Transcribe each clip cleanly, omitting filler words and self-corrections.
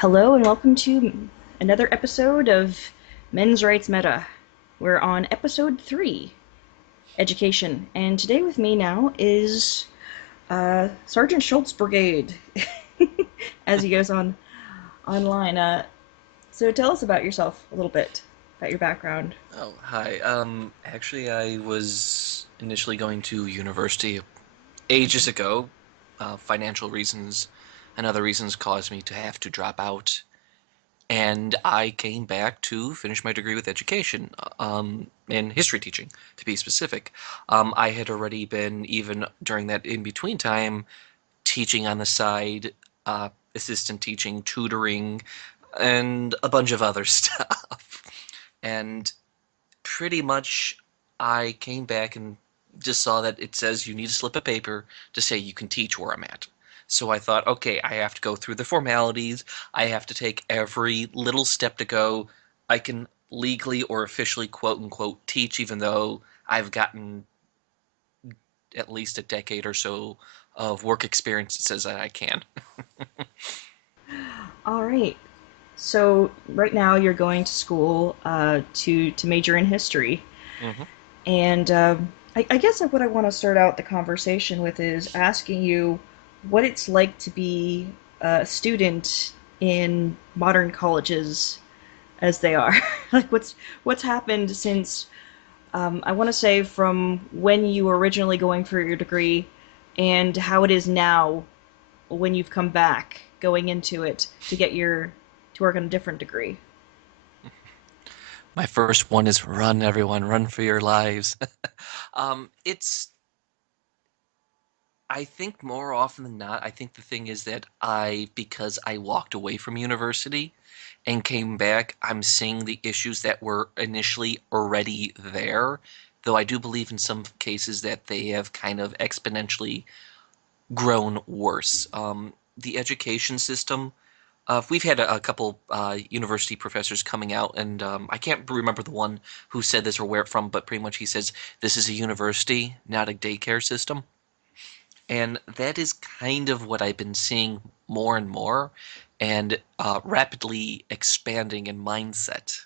Hello and welcome to another episode of Men's Rights Meta. We're on episode 3, Education, and today with me now is Sergeant Schultz Brigade, as he goes on online. So tell us about yourself a little bit, about your background. Oh, hi. Actually, I was initially going to university ages ago. Financial reasons and other reasons caused me to have to drop out, and I came back to finish my degree with education, in history teaching, to be specific. I had already been, even during that in-between time, teaching on the side, assistant teaching, tutoring, and a bunch of other stuff. And pretty much I came back and just saw that it says you need to slip a paper to say you can teach where I'm at. So I thought, okay, I have to go through the formalities. I have to take every little step to go. I can legally or officially quote unquote teach, even though I've gotten at least a decade or so of work experience that says that I can. All right. So right now you're going to school to major in history. hmm And I guess what I want to start out the conversation with is asking you what it's like to be a student in modern colleges as they are. Like what's happened since I want to say from when you were originally going for your degree and how it is now when you've come back going into it to get your to work on a different degree. My first one is run, everyone, run for your lives. It's I think more often than not, I think the thing is that because I walked away from university and came back, I'm seeing the issues that were initially already there, though I do believe in some cases that they have kind of exponentially grown worse. The education system, we've had a couple university professors coming out, and I can't remember the one who said this or where it from, but pretty much he says this is a university, not a daycare system. And that is kind of what I've been seeing more and more, and rapidly expanding in mindset.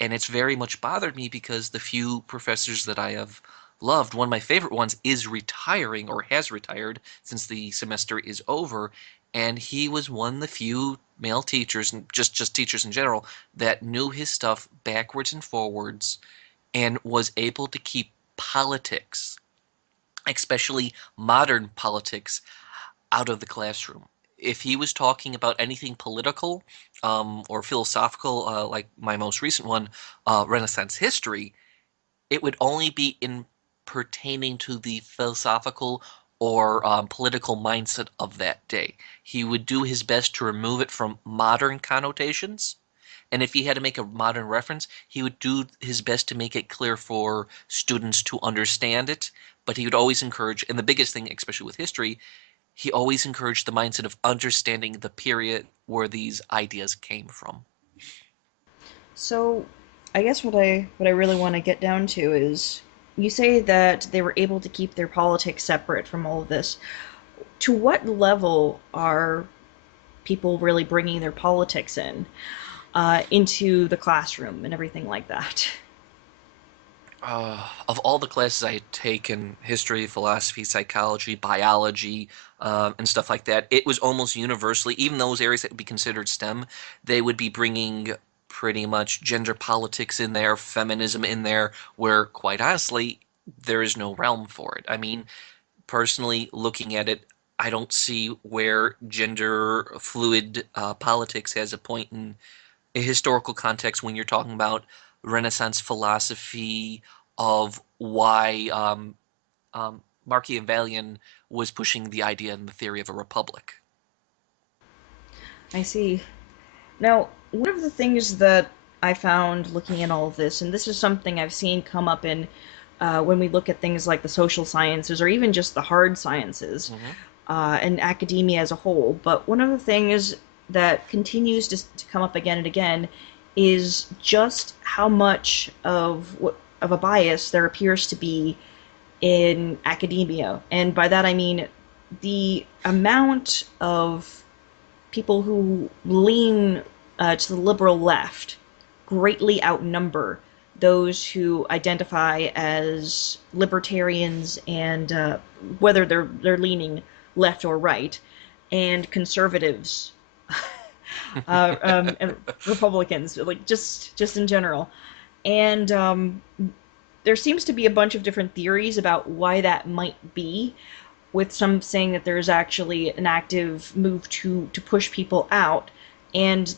And it's very much bothered me because the few professors that I have loved, one of my favorite ones is retiring or has retired since the semester is over. And he was one of the few male teachers, and just teachers in general, that knew his stuff backwards and forwards and was able to keep politics, especially modern politics, out of the classroom. If he was talking about anything political, or philosophical, like my most recent one, Renaissance history, it would only be in pertaining to the philosophical or political mindset of that day. He would do his best to remove it from modern connotations. And if he had to make a modern reference, he would do his best to make it clear for students to understand it. But he would always encourage, and the biggest thing, especially with history, he always encouraged the mindset of understanding the period where these ideas came from. So, I guess what I really want to get down to is you say that they were able to keep their politics separate from all of this. To what level are people really bringing their politics in into the classroom and everything like that? Of all the classes I take in history, philosophy, psychology, biology, and stuff like that, it was almost universally, even those areas that would be considered STEM, they would be bringing pretty much gender politics in there, feminism in there, where quite honestly, there is no realm for it. I mean, personally, looking at it, I don't see where gender fluid politics has a point in a historical context when you're talking about Renaissance philosophy of why Machiavellian was pushing the idea and the theory of a republic. I see. Now, one of the things that I found looking at all of this, and this is something I've seen come up in when we look at things like the social sciences or even just the hard sciences hmm and academia as a whole, but one of the things that continues to come up again and again is just how much of a bias there appears to be in academia, and by that I mean the amount of people who lean to the liberal left greatly outnumber those who identify as libertarians and whether they're leaning left or right, and conservatives, and Republicans, like just in general. And there seems to be a bunch of different theories about why that might be, with some saying that there's actually an active move to push people out, and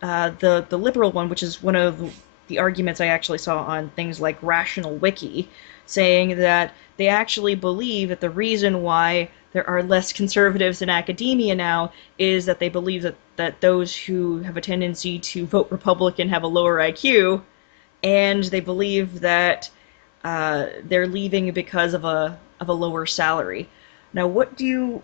the liberal one, which is one of the arguments I actually saw on things like Rational Wiki, saying that they actually believe that the reason why there are less conservatives in academia now is that they believe that those who have a tendency to vote Republican have a lower IQ, and they believe that they're leaving because of a lower salary. Now, what do you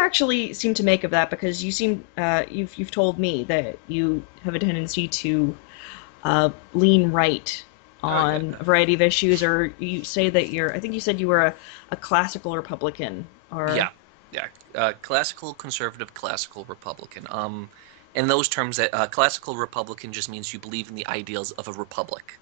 actually seem to make of that? Because you seem you've told me that you have a tendency to lean right Oh yeah, on a variety of issues, or you say that you're. I think you said you were a classical Republican, or yeah, yeah. Classical conservative, classical Republican. In those terms, that classical Republican just means you believe in the ideals of a republic,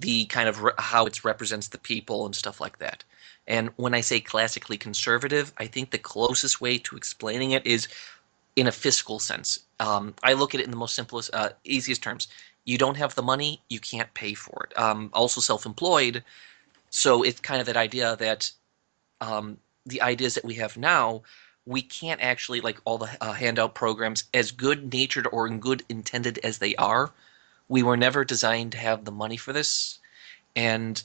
the kind of how it represents the people and stuff like that. And when I say classically conservative, I think the closest way to explaining it is in a fiscal sense. I look at it in the most simplest, easiest terms. You don't have the money, you can't pay for it. Also self-employed, so it's kind of that idea that um, the ideas that we have now, we can't actually, like all the handout programs, as good natured or good intended as they are, we were never designed to have the money for this. And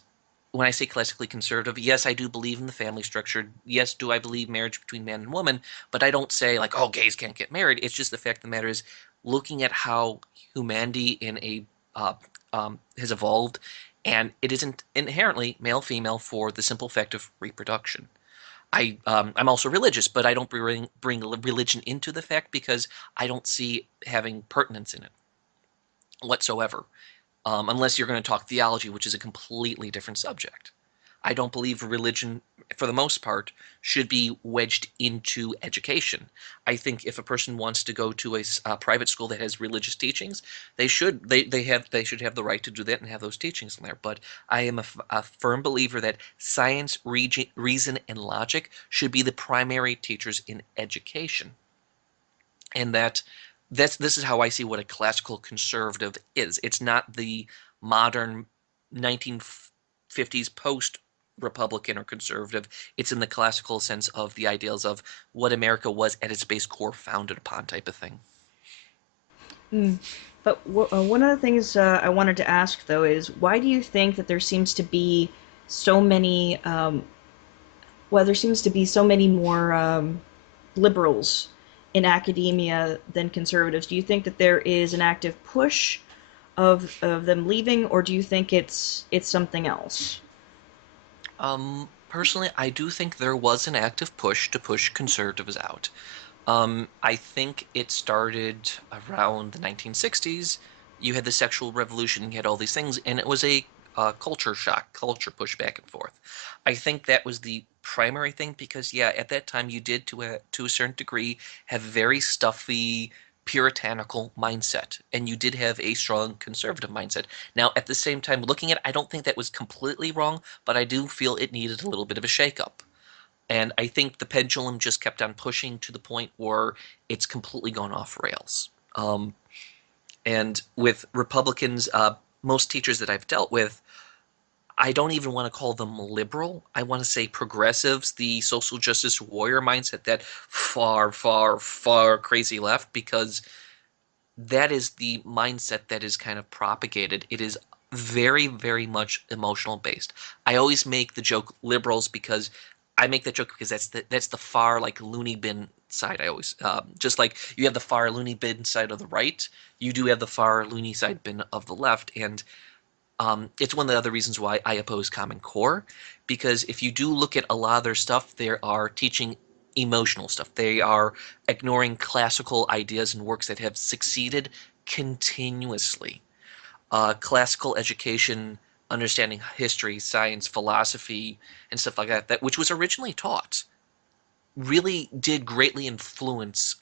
when I say classically conservative, yes, I do believe in the family structure. Yes, do I believe marriage between man and woman? But I don't say like, oh, gays can't get married. It's just the fact of the matter is looking at how humanity in a has evolved, and it isn't inherently male female for the simple fact of reproduction. I'm also religious, but I don't bring religion into the fact because I don't see having pertinence in it whatsoever, unless you're going to talk theology, which is a completely different subject. I don't believe religion, for the most part, should be wedged into education. I think if a person wants to go to a private school that has religious teachings, they should have the right to do that and have those teachings in there. But I am a firm believer that science, reason, and logic should be the primary teachers in education, and this is how I see what a classical conservative is. It's not the modern 1950s post Republican or conservative. It's in the classical sense of the ideals of what America was at its base core founded upon type of thing. mm. But one of the things I wanted to ask though is why do you think that there seems to be so many there seems to be so many more liberals in academia than conservatives? Do you think that there is an active push of them leaving, or do you think it's something else? Personally, I do think there was an active push to push conservatives out. I think it started around the 1960s. You had the sexual revolution, you had all these things, and it was a culture shock, culture push back and forth. I think that was the primary thing because, yeah, at that time you did to a certain degree have very stuffy, puritanical mindset, and you did have a strong conservative mindset. Now, at the same time, looking at it, I don't think that was completely wrong, but I do feel it needed a little bit of a shakeup. And I think the pendulum just kept on pushing to the point where it's completely gone off rails. And with Republicans, most teachers that I've dealt with, I don't even want to call them liberal. I want to say progressives, the social justice warrior mindset, that far, far, far crazy left, because that is the mindset that is kind of propagated. It is very, very much emotional based. I always make the joke liberals because I make that joke because that's the far like loony bin side. I always just like you have the far loony bin side of the right, you do have the far loony side bin of the left, and it's one of the other reasons why I oppose Common Core, because if you do look at a lot of their stuff, they are teaching emotional stuff. They are ignoring classical ideas and works that have succeeded continuously. Classical education, understanding history, science, philosophy, and stuff like that, which was originally taught, really did greatly influence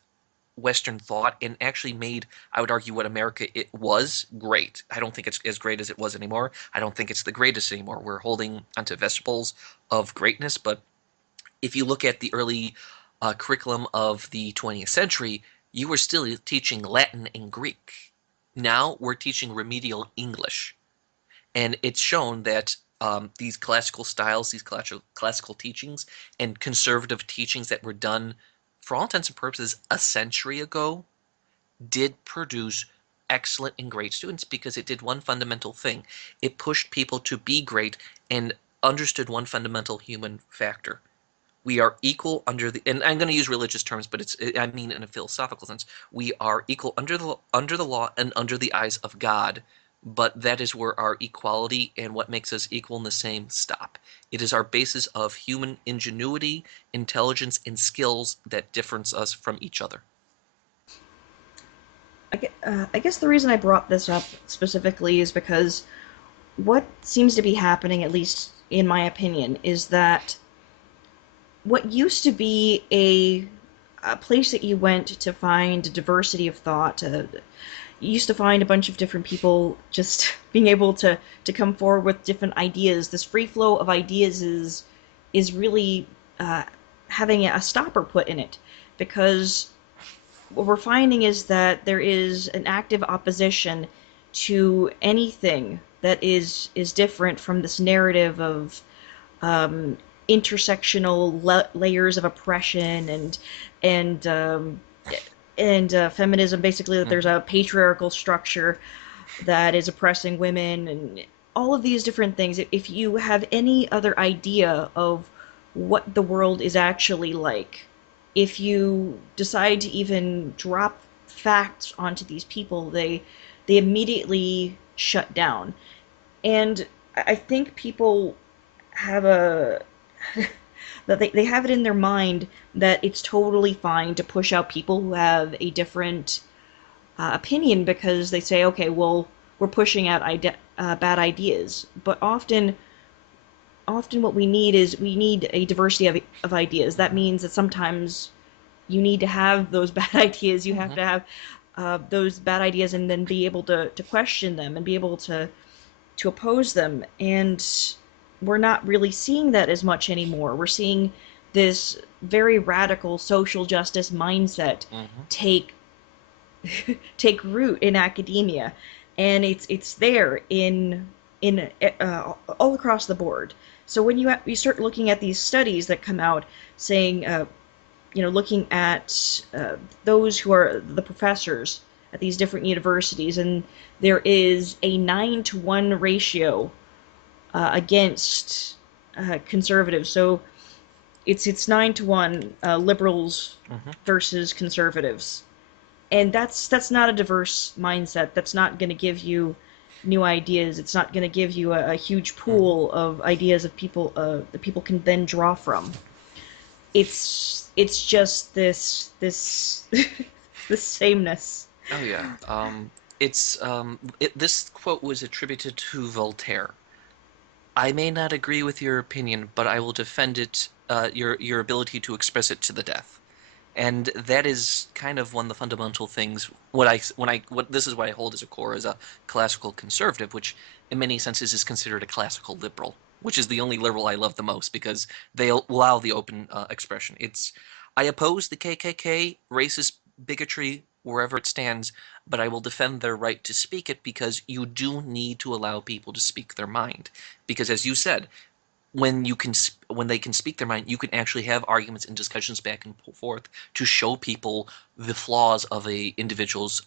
Western thought and actually made, I would argue, what America it was great. I don't think it's as great as it was anymore. I don't think it's the greatest anymore. We're holding onto vegetables of greatness, but if you look at the early curriculum of the 20th century, you were still teaching Latin and Greek. Now we're teaching remedial English. And it's shown that these classical styles, these classical teachings, and conservative teachings that were done, for all intents and purposes, a century ago, did produce excellent and great students because it did one fundamental thing. It pushed people to be great and understood one fundamental human factor. We are equal under the, and I'm going to use religious terms, but I mean in a philosophical sense. We are equal under the law and under the eyes of God, but that is where our equality and what makes us equal and the same stop. It is our basis of human ingenuity, intelligence, and skills that difference us from each other. I guess the reason I brought this up specifically is because what seems to be happening, at least in my opinion, is that what used to be a place that you went to find diversity of thought, you used to find a bunch of different people just being able to come forward with different ideas. This free flow of ideas is really having a stopper put in it, because what we're finding is that there is an active opposition to anything that is different from this narrative of um, intersectional layers of oppression and feminism. Basically, that there's Mm-hmm. a patriarchal structure that is oppressing women and all of these different things. If you have any other idea of what the world is actually like, if you decide to even drop facts onto these people, they immediately shut down. And I think people have a that they have it in their mind that it's totally fine to push out people who have a different opinion, because they say, okay, well, we're pushing out bad ideas. But often what we need a diversity of ideas. That Mm-hmm. means that sometimes you need to have those bad ideas. You have Mm-hmm. to have those bad ideas and then be able to question them and be able to oppose them. And we're not really seeing that as much anymore. We're seeing this very radical social justice mindset Mm-hmm. take take root in academia, and it's there in all across the board. So when you start looking at these studies that come out saying, looking at those who are the professors at these different universities, and there is a 9-to-1 ratio against conservatives. So it's 9-to-1 liberals Mm-hmm. versus conservatives, and that's not a diverse mindset. That's not going to give you new ideas. It's not going to give you a huge Mm-hmm. pool of ideas of people that people can then draw from. It's just this this sameness. Oh yeah. This quote was attributed to Voltaire. I may not agree with your opinion, but I will defend it, your ability to express it to the death. And that is kind of one of the fundamental things. What this is what I hold as a core as a classical conservative, which in many senses is considered a classical liberal, which is the only liberal I love the most because they allow the open expression. I oppose the KKK, racist bigotry wherever it stands, but I will defend their right to speak it because you do need to allow people to speak their mind. Because as you said, when they can speak their mind, you can actually have arguments and discussions back and forth to show people the flaws of a individual's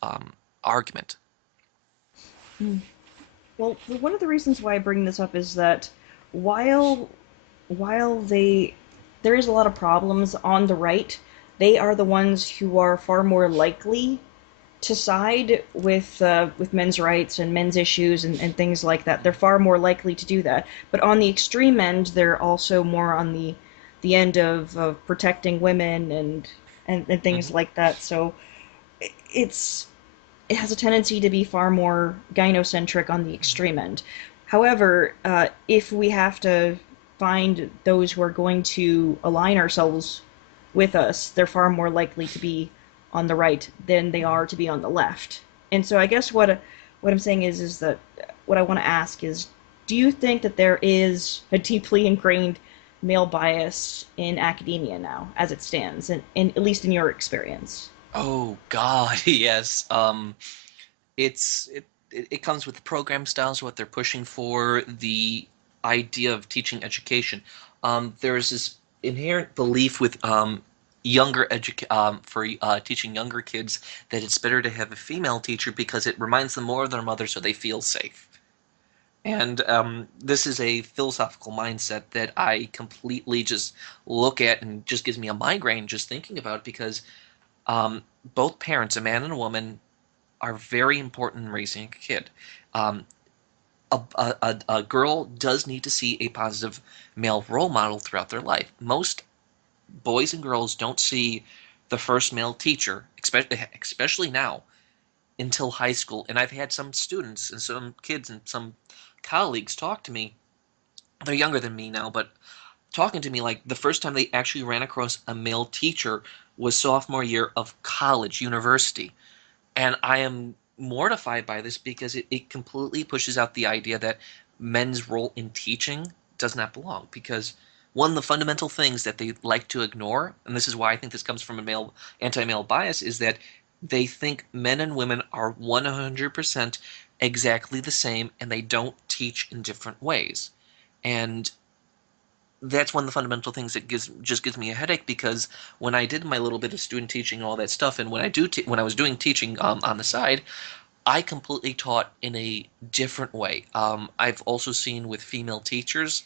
argument. Well, one of the reasons why I bring this up is that while while they there is a lot of problems on the right, they are the ones who are far more likely to side with men's rights and men's issues and things like that. They're far more likely to do that. But on the extreme end, they're also more on the end of protecting women and things Mm-hmm. like that. So it's it has a tendency to be far more gynocentric on the Mm-hmm. extreme end. However, if we have to find those who are going to align ourselves with us, they're far more likely to be on the right than they are to be on the left. And so I guess what I'm saying is that what I want to ask is, do you think that there is a deeply ingrained male bias in academia now, as it stands, and at least in your experience? Oh God, yes. It comes with program styles, what they're pushing for, the idea of teaching education. There's this inherent belief with for teaching younger kids that it's better to have a female teacher because it reminds them more of their mother, so they feel safe. And this is a philosophical mindset that I completely just look at and just gives me a migraine just thinking about it because um, both parents, a man and a woman, are very important in raising a kid. Um, a girl does need to see a positive male role model throughout their life. Most boys and girls don't see the first male teacher, especially now, until high school. And I've had some students and some kids and some colleagues talk to me. They're younger than me now, but talking to me like the first time they actually ran across a male teacher was sophomore year of college, university. And I am mortified by this because it completely pushes out the idea that men's role in teaching does not belong. Because one of the fundamental things that they like to ignore, and this is why I think this comes from a male anti-male bias, is that they think men and women are 100% exactly the same and they don't teach in different ways. And that's one of the fundamental things that gives me a headache because when I did my little bit of student teaching and all that stuff, and when I was doing teaching on the side, I completely taught in a different way. I've also seen with female teachers,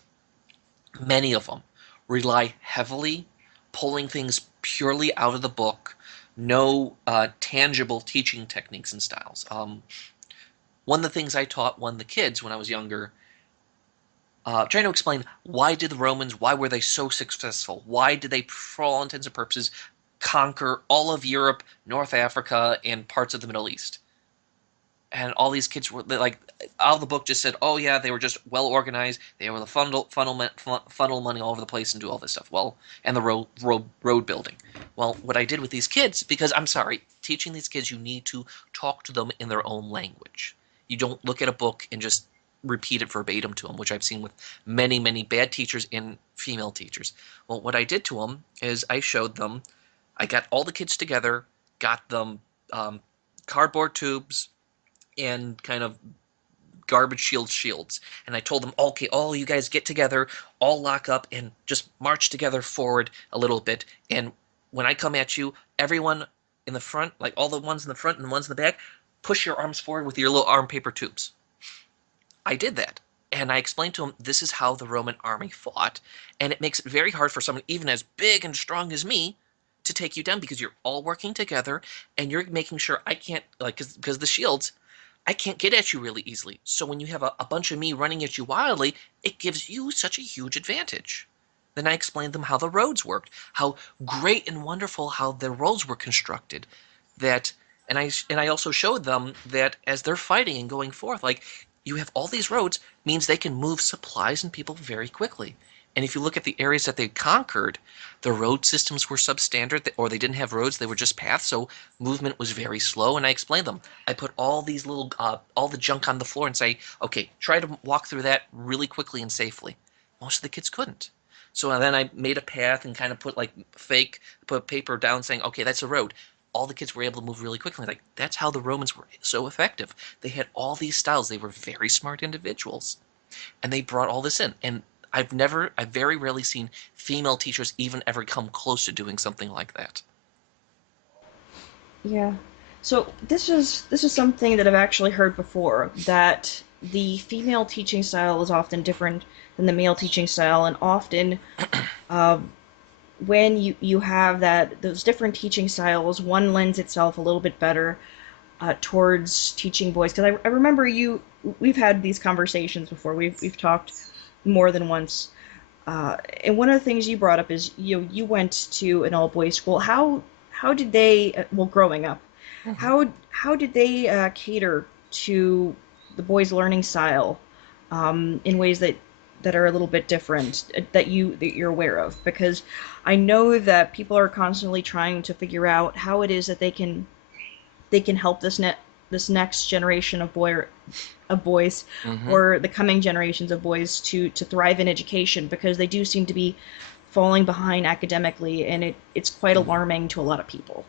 many of them rely heavily, pulling things purely out of the book, no tangible teaching techniques and styles. One of the things I taught one of the kids when I was younger trying to explain why were they so successful? Why did they, for all intents and purposes, conquer all of Europe, North Africa, and parts of the Middle East? And all these kids were like, out of the book just said, oh yeah, they were just well organized. They were the funnel money all over the place and do all this stuff. Well, and the road building. Well, what I did with these kids, because I'm sorry, teaching these kids, you need to talk to them in their own language. You don't look at a book and just repeat it verbatim to them, which I've seen with many, many bad teachers and female teachers. Well, what I did to them is I showed them, I got all the kids together, got them um, cardboard tubes, and kind of garbage shields. And I told them, okay, all you guys get together, all lock up, and just march together forward a little bit. And when I come at you, everyone in the front, like all the ones in the front and the ones in the back, push your arms forward with your little arm paper tubes. I did that. And I explained to them, this is how the Roman army fought. And it makes it very hard for someone even as big and strong as me to take you down because you're all working together and you're making sure I can't, like, because the shields, I can't get at you really easily. So when you have a bunch of me running at you wildly, it gives you such a huge advantage. Then I explained them how the roads worked, how great and wonderful how the roads were constructed. That and I also showed them that as they're fighting and going forth, like you have all these roads means they can move supplies and people very quickly. And if you look at the areas that they conquered, the road systems were substandard, or they didn't have roads; they were just paths. So movement was very slow. And I explained them. I put all these all the junk on the floor and say, okay, try to walk through that really quickly and safely. Most of the kids couldn't. So then I made a path and kind of put paper down saying, okay, that's a road. All the kids were able to move really quickly. Like that's how the Romans were so effective. They had all these styles. They were very smart individuals, and they brought all this in. And I've very rarely seen female teachers even ever come close to doing something like that. Yeah. So this is something that I've actually heard before, that the female teaching style is often different than the male teaching style, and often um, when you have those different teaching styles, one lends itself a little bit better towards teaching boys. Because I remember we've had these conversations before. We've talked more than once. And one of the things you brought up is you went to an all boys school. How did they well, growing up, Mm-hmm. how did they cater to the boys' learning style in ways that are a little bit different that you're aware of? Because I know that people are constantly trying to figure out how it is that they can help this next generation of boys, Hmm. or the coming generations of boys, to thrive in education, because they do seem to be falling behind academically, and it's quite Hmm. alarming to a lot of people.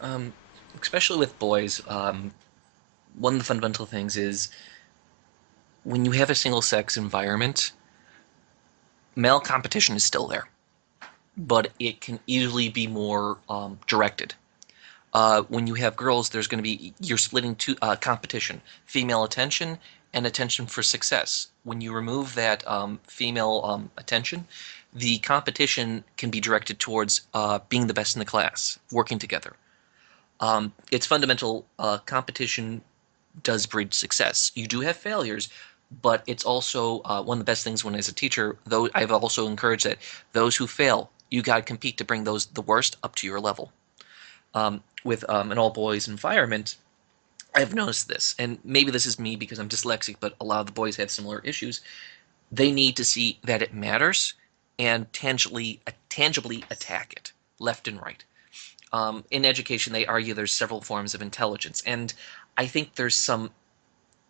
Um, Especially with boys, one of the fundamental things is when you have a single sex environment, male competition is still there, but it can easily be more directed. When you have girls, there's going to be you're splitting two competition, female attention and attention for success. When you remove that female attention, the competition can be directed towards being the best in the class, working together. It's fundamental. Competition does breed success. You do have failures, but it's also one of the best things when, as a teacher, though I've also encouraged that those who fail, you got to compete to bring those the worst up to your level. With an all boys environment, I've noticed this, and maybe this is me because I'm dyslexic, but a lot of the boys have similar issues. They need to see that it matters and tangibly attack it left and right. In education, they argue there's several forms of intelligence, and I think there's some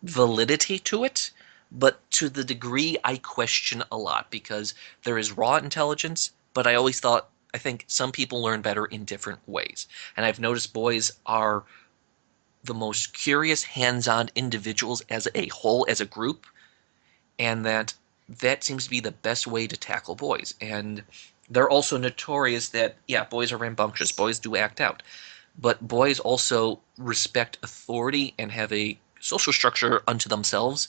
validity to it, but to the degree I question a lot because there is raw intelligence, but I think some people learn better in different ways. And I've noticed boys are the most curious, hands-on individuals as a whole, as a group, and that seems to be the best way to tackle boys. And they're also notorious that, yeah, boys are rambunctious, boys do act out, but boys also respect authority and have a social structure unto themselves.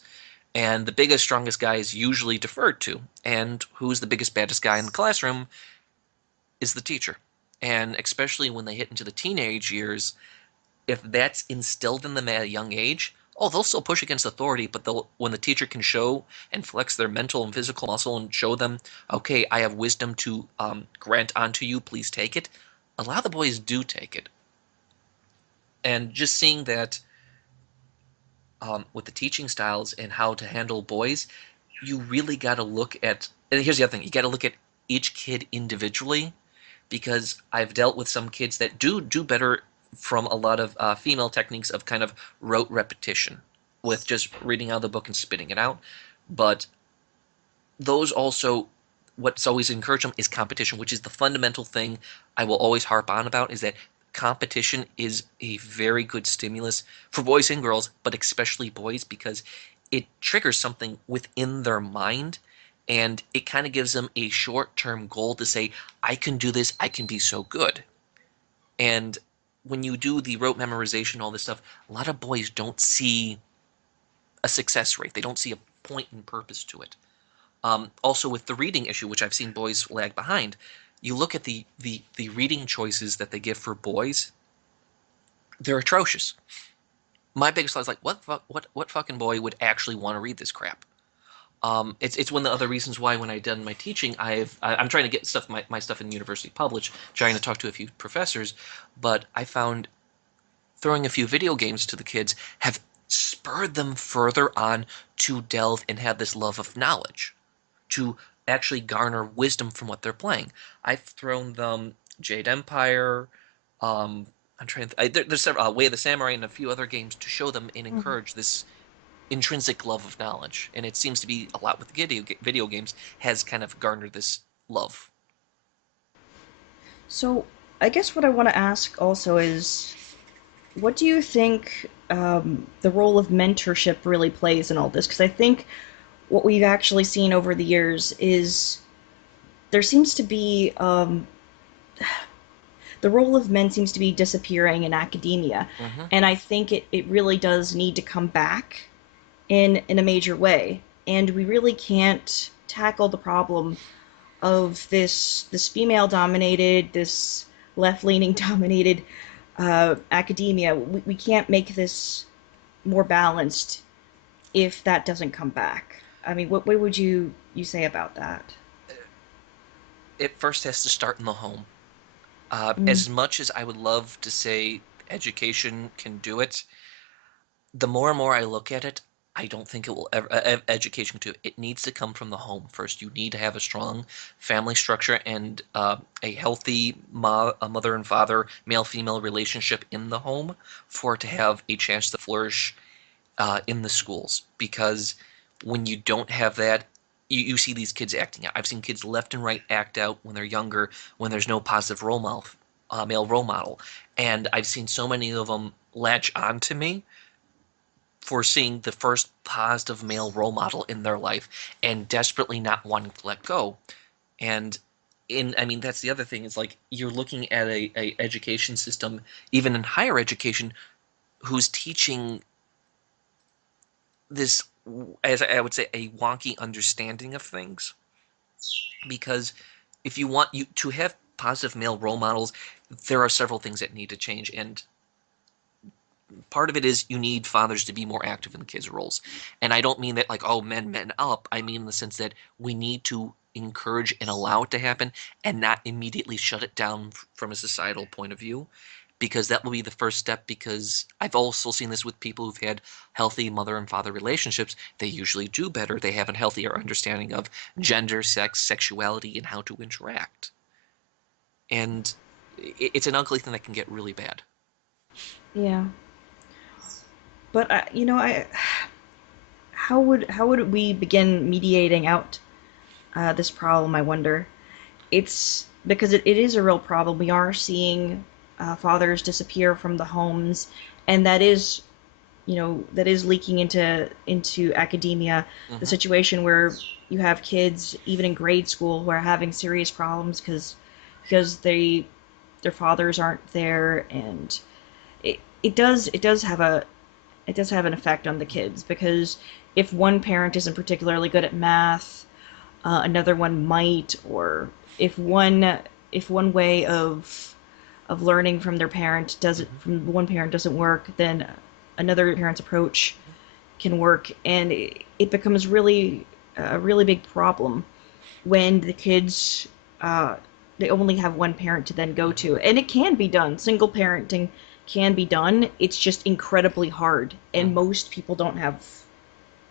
And the biggest, strongest guy is usually deferred to. And who's the biggest, baddest guy in the classroom is the teacher. And especially when they hit into the teenage years, if that's instilled in them at a young age, oh, they'll still push against authority, but they'll when the teacher can show and flex their mental and physical muscle and show them, okay, I have wisdom to grant onto you, please take it. A lot of the boys do take it, and just seeing that with the teaching styles and how to handle boys, you really got to look at. And here's the other thing: you got to look at each kid individually because I've dealt with some kids that do better from a lot of female techniques of kind of rote repetition with just reading out of the book and spitting it out. But those also, what's always encouraged them is competition, which is the fundamental thing I will always harp on about is that competition is a very good stimulus for boys and girls, but especially boys because it triggers something within their mind and it kind of gives them a short-term goal to say, I can do this, I can be so good. And when you do the rote memorization, all this stuff, a lot of boys don't see a success rate. They don't see a point and purpose to it. Also, with the reading issue, which I've seen boys lag behind, you look at the reading choices that they give for boys, they're atrocious. My biggest thought is like, what fucking boy would actually want to read this crap? It's one of the other reasons why when I done my teaching, I'm trying to get my stuff in university published, trying to talk to a few professors, but I found throwing a few video games to the kids have spurred them further on to delve and have this love of knowledge, to actually garner wisdom from what they're playing. I've thrown them Jade Empire. I'm trying. There's several Way of the Samurai and a few other games to show them and Mhm. encourage this intrinsic love of knowledge. And it seems to be a lot with video games has kind of garnered this love. So, I guess what I want to ask also is, what do you think the role of mentorship really plays in all this? Because I think what we've actually seen over the years is there seems to be the role of men seems to be disappearing in academia, Hmm. and I think it really does need to come back in a major way. And we really can't tackle the problem of this female dominated, this left leaning dominated academia. We can't make this more balanced if that doesn't come back. I mean, what would you say about that? It first has to start in the home. Mm. As much as I would love to say education can do it, the more and more I look at it, I don't think it will ever education too. It needs to come from the home first. You need to have a strong family structure and a healthy a mother and father, male female relationship in the home for it to have a chance to flourish in the schools. Because when you don't have that, you see these kids acting out. I've seen kids left and right act out when they're younger, when there's no positive male role model, and I've seen so many of them latch on to me for seeing the first positive male role model in their life and desperately not wanting to let go. And I mean, that's the other thing is like you're looking at a education system, even in higher education, who's teaching this, as I would say, a wonky understanding of things. Because if you want you to have positive male role models, there are several things that need to change. And part of it is you need fathers to be more active in the kids' roles. And I don't mean that like, oh, men up. I mean in the sense that we need to encourage and allow it to happen and not immediately shut it down from a societal point of view, because that will be the first step. Because I've also seen this with people who've had healthy mother and father relationships. They usually do better. They have a healthier understanding of gender, sex, sexuality, and how to interact. And it's an ugly thing that can get really bad. Yeah, but I how would we begin mediating out this problem? I wonder. It's because it is a real problem. We are seeing fathers disappear from the homes, and that is leaking into academia. The Hmm. situation where you have kids even in grade school who are having serious problems because their fathers aren't there, and it does have an effect on the kids because if one parent isn't particularly good at math, another one might, or if one way of learning from their parent doesn't Hmm. from one parent doesn't work, then another parent's approach can work, and it becomes really a really big problem when the kids they only have one parent to then go Hmm. to, and it can be done. Single parenting can be done. It's just incredibly hard, and Hmm. most people don't have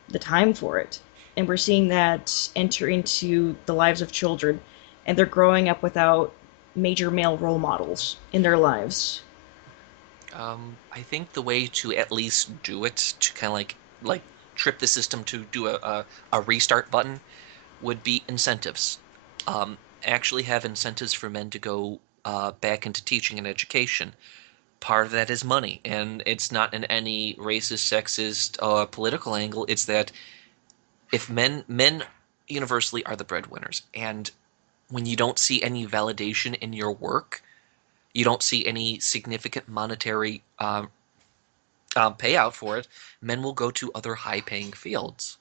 the time for it. And we're seeing that enter into the lives of children, and they're growing up without major male role models in their lives. I think the way to at least do it, to kind of like trip the system to do a restart button, would be incentives. Actually have incentives for men to go back into teaching and education. Part of that is money, and it's not in any racist, sexist, political angle. It's that if men universally are the breadwinners, and when you don't see any validation in your work, you don't see any significant monetary payout for it, men will go to other high-paying fields,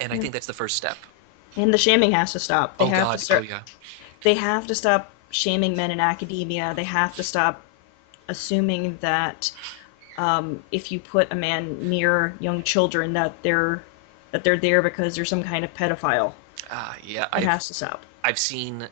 and I Yeah. think that's the first step. And the shaming has to stop. They Oh have to God, oh start. yeah. They have to stop shaming men in academia. They have to stop assuming that if you put a man near young children that they're there because they're some kind of pedophile. Yeah, It I've has to stop. I've seen,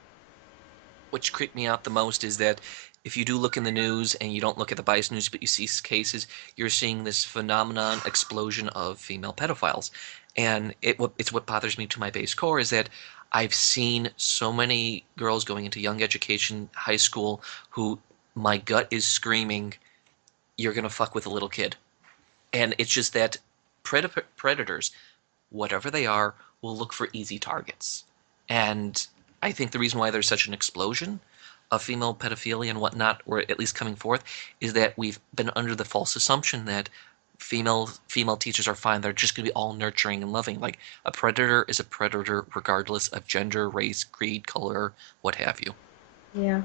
which creeped me out the most is that if you do look in the news and you don't look at the biased news, but you see cases, you're seeing this phenomenon explosion of female pedophiles, and it's what bothers me to my base core is that I've seen so many girls going into young education, high school, who my gut is screaming, "You're gonna fuck with a little kid," and it's just that predators, whatever they are, will look for easy targets. And I think the reason why there's such an explosion of female pedophilia and whatnot, or at least coming forth, is that we've been under the false assumption that female teachers are fine. They're just going to be all nurturing and loving. Like a predator is a predator regardless of gender, race, creed, color, what have you. Yeah.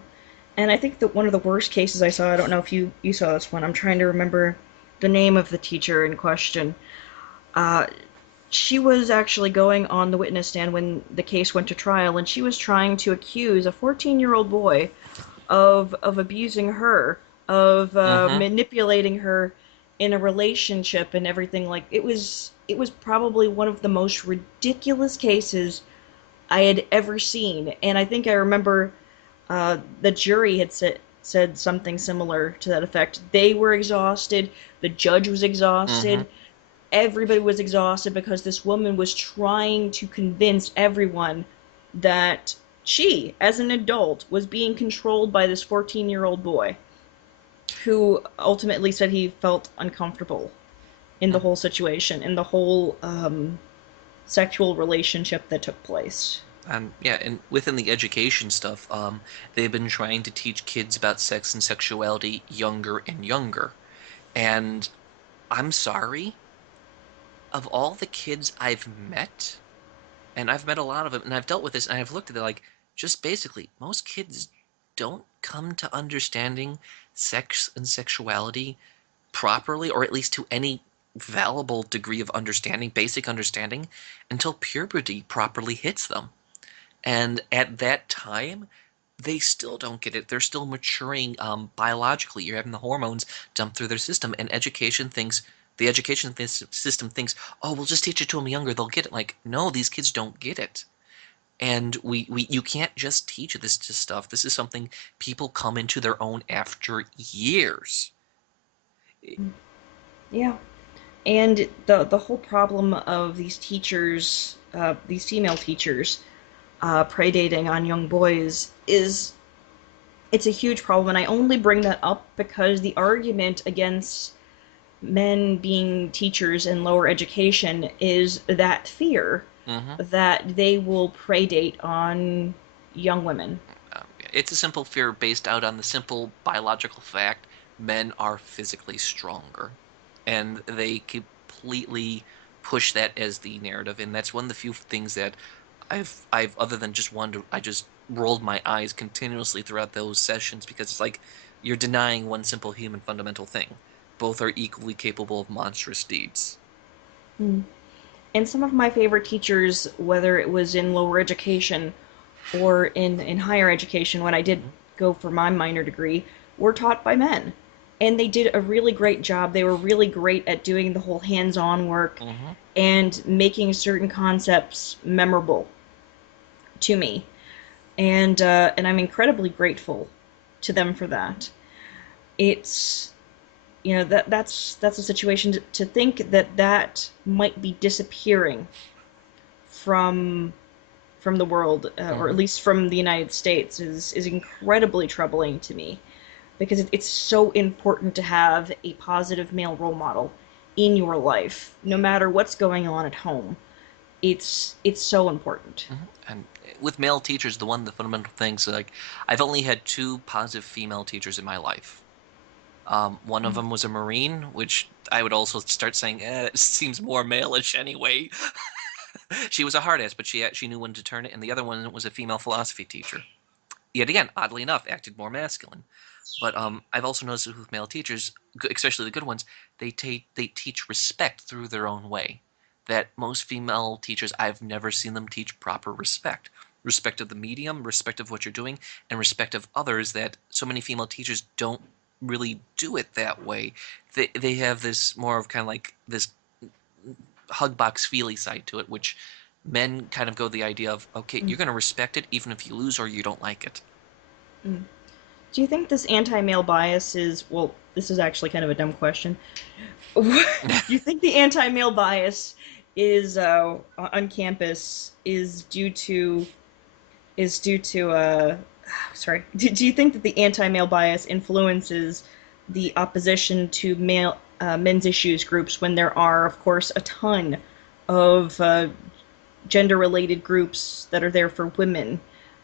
And I think that one of the worst cases I saw, I don't know if you saw this one. I'm trying to remember the name of the teacher in question. Uh, she was actually going on the witness stand when the case went to trial, and she was trying to accuse a 14-year-old boy of abusing her, of Mm-hmm. manipulating her in a relationship and everything. Like it was probably one of the most ridiculous cases I had ever seen, and I think I remember the jury had said something similar to that effect. They were exhausted. The judge was Mm-hmm. exhausted, everybody was exhausted because this woman was trying to convince everyone that she, as an adult, was being controlled by this 14-year-old boy who ultimately said he felt uncomfortable in the Mhm. whole situation, in the whole sexual relationship that took place. And yeah, and within the education stuff, they've been trying to teach kids about sex and sexuality younger and younger. And I'm sorry, of all the kids I've met, and I've met a lot of them, and I've dealt with this, and I've looked at it like, just basically, most kids don't come to understanding sex and sexuality properly, or at least to any valuable degree of understanding, basic understanding, until puberty properly hits them. And at that time, they still don't get it. They're still maturing biologically. You're having the hormones dump through their system, and the education system thinks, oh, we'll just teach it to them younger. They'll get it. Like, no, these kids don't get it. And you can't just teach this to stuff. This is something people come into their own after years. Yeah, and the whole problem of these teachers, these female teachers, predating on young boys is it's a huge problem, and I only bring that up because the argument against men being teachers in lower education is that fear Hmm. that they will predate on young women. It's a simple fear based out on the simple biological fact men are physically stronger. And they completely push that as the narrative. And that's one of the few things that I've other than just wonder, I just rolled my eyes continuously throughout those sessions because it's like you're denying one simple human fundamental thing. Both are equally capable of monstrous deeds. Mm. And some of my favorite teachers, whether it was in lower education or in higher education when I did Hmm. go for my minor degree, were taught by men. And they did a really great job. They were really great at doing the whole hands on work Hmm. and making certain concepts memorable to me. And I'm incredibly grateful to them for that. It's that's a situation to think that that might be disappearing from from the world, or at Hmm. least from the United States, is incredibly troubling to me because it's so important to have a positive male role model in your life, no matter what's going on at home. It's so important. And with male teachers, the one of the fundamental things, like I've only had two positive female teachers in my life. One of them was a Marine, which I would also start saying, it seems more male-ish anyway. She was a hard ass, but she knew when to turn it. And the other one was a female philosophy teacher. Yet again, oddly enough, acted more masculine. But I've also noticed with male teachers, especially the good ones, they teach respect through their own way. That most female teachers, I've never seen them teach proper respect. Respect of the medium, respect of what you're doing, and respect of others that so many female teachers don't really do it that way. They have this more of kind of like this hug box feely side to it, which men kind of go the idea of, okay, Mm. you're going to respect it even if you lose or you don't like it. Mm. Do you think this anti-male bias is, well, this is actually kind of a dumb question. Do you think the anti-male bias is on campus is due to sorry, do you think that the anti-male bias influences the opposition to male men's issues groups when there are, of course, a ton of gender-related groups that are there for women,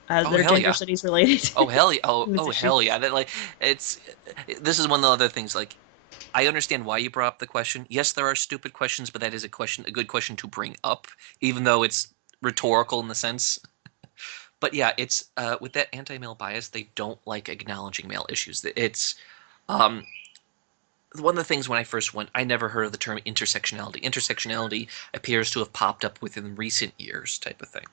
Oh that are hell gender yeah. studies related Oh hell yeah. to Oh, women's oh hell yeah. issues? That like it's this is one of the other things like I understand why you brought up the question. Yes, there are stupid questions, but that is a good question to bring up, even though it's rhetorical in the sense. But yeah, it's with that anti-male bias, they don't like acknowledging male issues. It's um one of the things when I first went, I never heard of the term intersectionality. Intersectionality appears to have popped up within recent years, type of thing.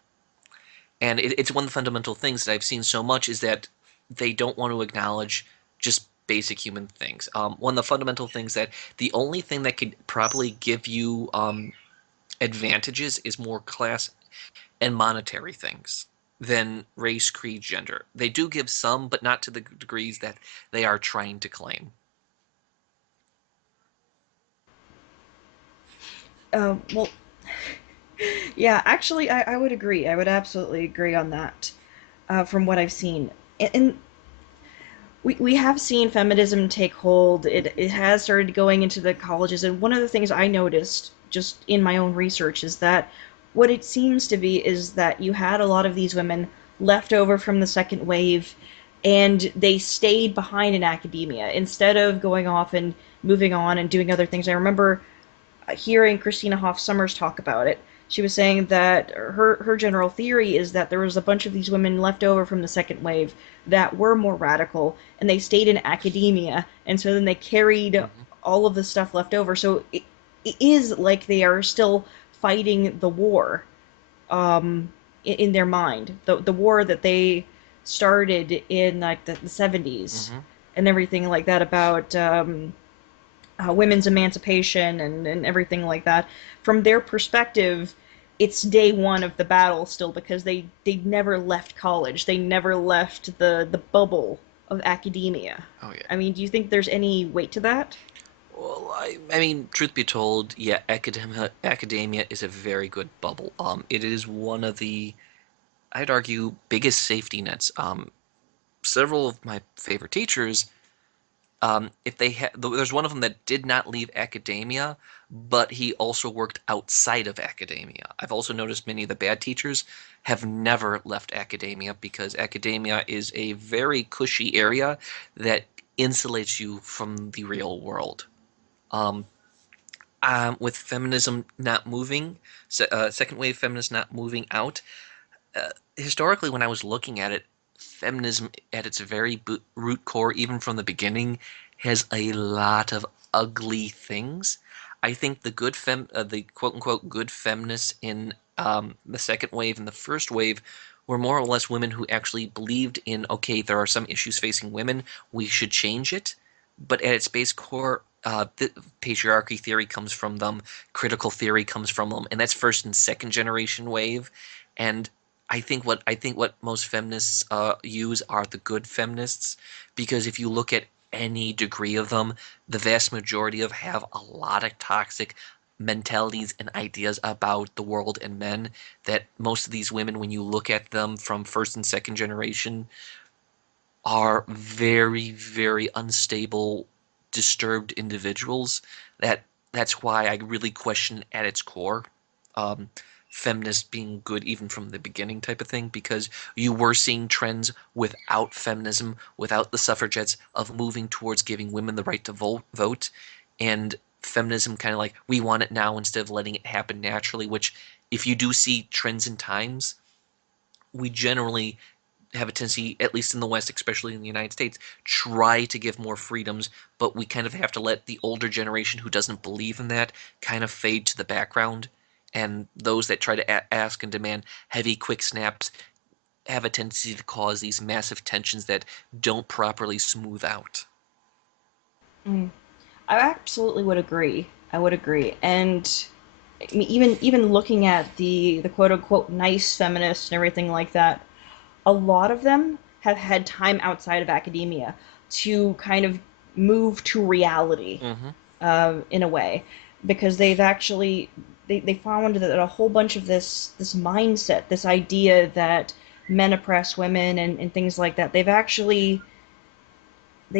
And it's one of the fundamental things that I've seen so much is that they don't want to acknowledge just basic human things. One of the fundamental things that the only thing that could probably give you advantages is more class and monetary things than race, creed, gender. They do give some, but not to the degrees that they are trying to claim. Well, yeah, actually, I would agree. I would absolutely agree on that. From what I've seen, and we have seen feminism take hold. It has started going into the colleges, and one of the things I noticed just in my own research is that what it seems to be is that you had a lot of these women left over from the second wave, and they stayed behind in academia instead of going off and moving on and doing other things. I remember hearing Christina Hoff Sommers talk about it. She was saying that her general theory is that there was a bunch of these women left over from the second wave that were more radical, and they stayed in academia, and so then they carried Hmm. all of the stuff left over. So it is like they are still fighting the war, in their mind, the war that they started in like the 70s Hmm. and everything like that about women's emancipation and everything like that. From their perspective, it's day one of the battle still because they never left college. They never left the bubble of academia. Oh yeah. I mean, do you think there's any weight to that? Well, I mean, truth be told, yeah, academia is a very good bubble. It is one of the, I'd argue, biggest safety nets. Several of my favorite teachers, if they had, there's one of them that did not leave academia, but he also worked outside of academia. I've also noticed many of the bad teachers have never left academia because academia is a very cushy area that insulates you from the real world. Um, with feminism not moving, second wave feminists not moving out, uh, historically, when I was looking at it, feminism at its very root core, even from the beginning, has a lot of ugly things. I think the quote unquote good feminists in the second wave and the first wave were more or less women who actually believed in, okay, there are some issues facing women, we should change it. But at its base core, the patriarchy theory comes from them, critical theory comes from them, and that's first and second generation wave. And I think what most feminists use are the good feminists, because if you look at any degree of them, the vast majority of have a lot of toxic mentalities and ideas about the world and men that most of these women, when you look at them from first and second generation, are very, very unstable, disturbed individuals. That that's why I really question at its core, um, feminist being good even from the beginning type of thing, because you were seeing trends without feminism, without the suffragettes, of moving towards giving women the right to vote, and feminism kind of like we want it now instead of letting it happen naturally. Which, if you do see trends in times, we generally have a tendency, at least in the West, especially in the United States, try to give more freedoms, but we kind of have to let the older generation who doesn't believe in that kind of fade to the background. And those that try to ask and demand heavy, quick snaps have a tendency to cause these massive tensions that don't properly smooth out. Mm. I absolutely would agree. I would agree. And I mean, even looking at the quote unquote nice feminists and everything like that, a lot of them have had time outside of academia to kind of move to reality, Mm-hmm. in a way, because they've actually they found that a whole bunch of this mindset, this idea that men oppress women and things like that, they've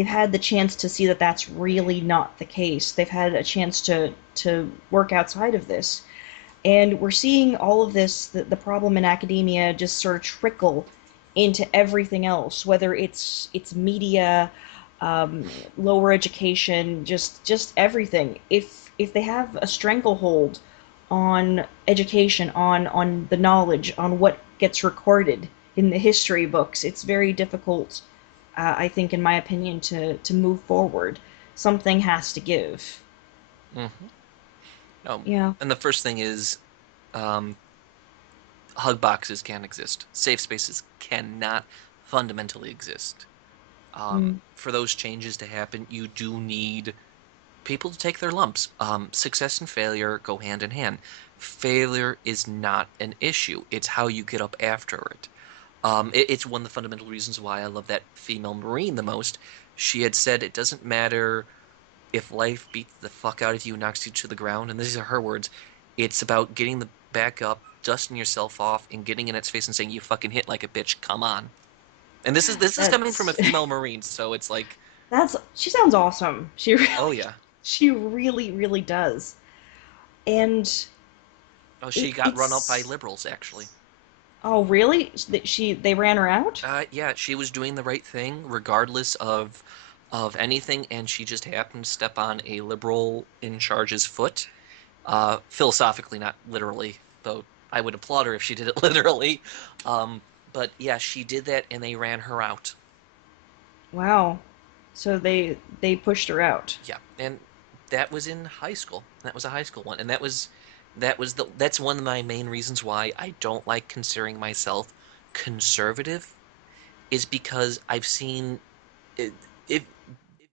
had the chance to see that that's really not the case. They've had a chance to work outside of this, and we're seeing all of this, the problem in academia just sort of trickle into everything else, whether it's media, lower education, just everything. If they have a stranglehold on education, on the knowledge, on what gets recorded in the history books, it's very difficult, I think, in my opinion, to move forward. Something has to give. Mm-hmm. No, Yeah. and the first thing is, um, hug boxes can't exist. Safe spaces cannot fundamentally exist. Mm. For those changes to happen, you do need people to take their lumps. Success and failure go hand in hand. Failure is not an issue, it's how you get up after it. It's one of the fundamental reasons why I love that female Marine the most. She had said it doesn't matter if life beats the fuck out of you and knocks you to the ground, and these are her words, It's about getting the back up, dusting yourself off, and getting in its face and saying, "You fucking hit like a bitch. Come on." And this is coming from a That's female Marine, so it's like, that's she sounds awesome. She oh really yeah. she really really does. And Oh, she got run up by it's liberals actually. oh really? They ran her out? Yeah, she was doing the right thing regardless of anything, and she just happened to step on a liberal in charge's foot. Philosophically, not literally, though I would applaud her if she did it literally. Um, but yeah, she did that, and they ran her out. Wow. So they pushed her out. Yeah, and that was in high school. That was a high school one, and that's one of my main reasons why I don't like considering myself conservative is because I've seen it.